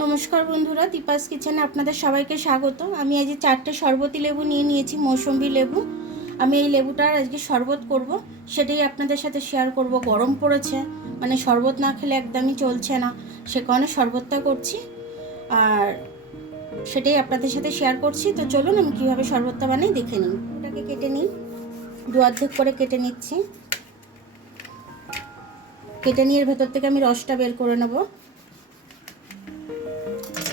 নমস্কার বন্ধুরা, দীপাস কিচেনে আপনাদের সবাইকে স্বাগত। আমি আজ 4টে শরবতি লেবু নিয়ে নিয়েছি, মৌসুম্বি লেবু। আমি এই লেবুটার আজকে শরবত করব, সেটাই আপনাদের সাথে শেয়ার করব। গরম পড়েছে, মানে শরবত না খেলে একদমই চলছে না, সে কারণে শরবতটা করছি আর সেটাই আপনাদের সাথে শেয়ার করছি। তো চলুন আমি কীভাবে শরবতটা বানাই দেখে নিই। ওটাকে কেটে নিই, দু অর্ধেক করে কেটে নিচ্ছি। কেটে নিয়ে এর ভেতর থেকে আমি রসটা বের করে নেব।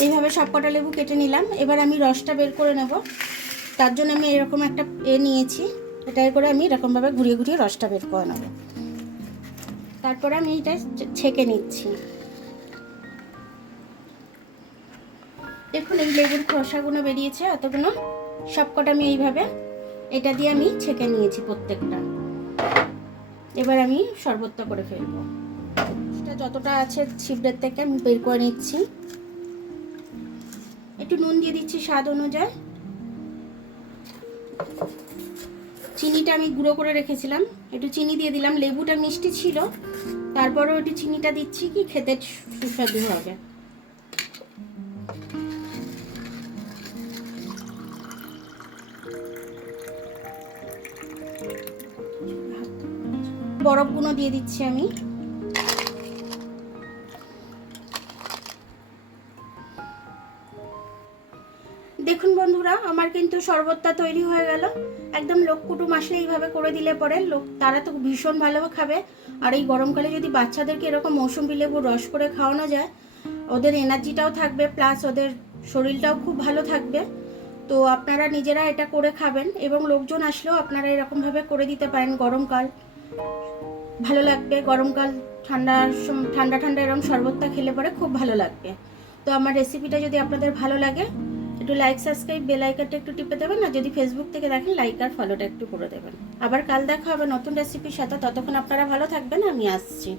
এইভাবে সব কটা লেবু কেটে নিলাম। এবার আমি রসটা বের করে নেব। তার জন্য আমি এরকম একটা নিয়েছি, এটাই করে আমি এরকমভাবে ঘুরিয়ে ঘুরিয়ে রসটা বের করে নেব। তারপরে আমি এটা ছেঁকে নিচ্ছি। দেখুন এই লেবুর খোসাগুলো বেরিয়েছে, অতগুলো সব কটা আমি এইভাবে এটা দিয়ে আমি ছেঁকে নিয়েছি প্রত্যেকটা। এবার আমি শরবতটা করে ফেলবো। এটা যতটা আছে ছিবড়ের থেকে আমি বের করে নিচ্ছি। একটু নুন দিয়ে দিচ্ছি স্বাদ অনুযায়ী। চিনিটা আমি গুঁড়ো করে রেখেছিলাম, একটু চিনি দিয়ে দিলাম। লেবুটা মিষ্টি ছিল, তারপরেও একটু চিনিটা দিচ্ছি, কি খেতে সুস্বাদু হবে। বরফগুলো দিয়ে দিচ্ছি আমি। দেখুন বন্ধুরা, আমার কিন্তু শরবতটা তৈরি হয়ে গেল। একদম লোক কুটুম আসলে এইভাবে করে দিলে পরে তারা তো ভীষণ ভালো খাবে। আর এই গরমকালে যদি বাচ্চাদেরকে এরকম মৌসুম্বি লেবুর রস করে খাওয়ানো যায়, ওদের এনার্জিটাও থাকবে, প্লাস ওদের শরীরটাও খুব ভালো থাকবে। তো আপনারা নিজেরা এটা করে খাবেন, এবং লোকজন আসলেও আপনারা এরকমভাবে করে দিতে পারেন। গরমকাল ভালো লাগবে, গরমকাল ঠান্ডা ঠান্ডা ঠান্ডা এরকম শরবতটা খেলে পরে খুব ভালো লাগবে। তো আমার রেসিপিটা যদি আপনাদের ভালো লাগে, একটু লাইক, সাবস্ক্রাইব, বেল আইকনটা একটু টিপে দেবেন। আর যদি ফেসবুক থেকে দেখেন, লাইক আর ফলোটা একটু করে দেবেন। আবার কাল দেখা হবে নতুন রেসিপির সাথে। ততক্ষণ আপনারা ভালো থাকবেন, আমি আসছি।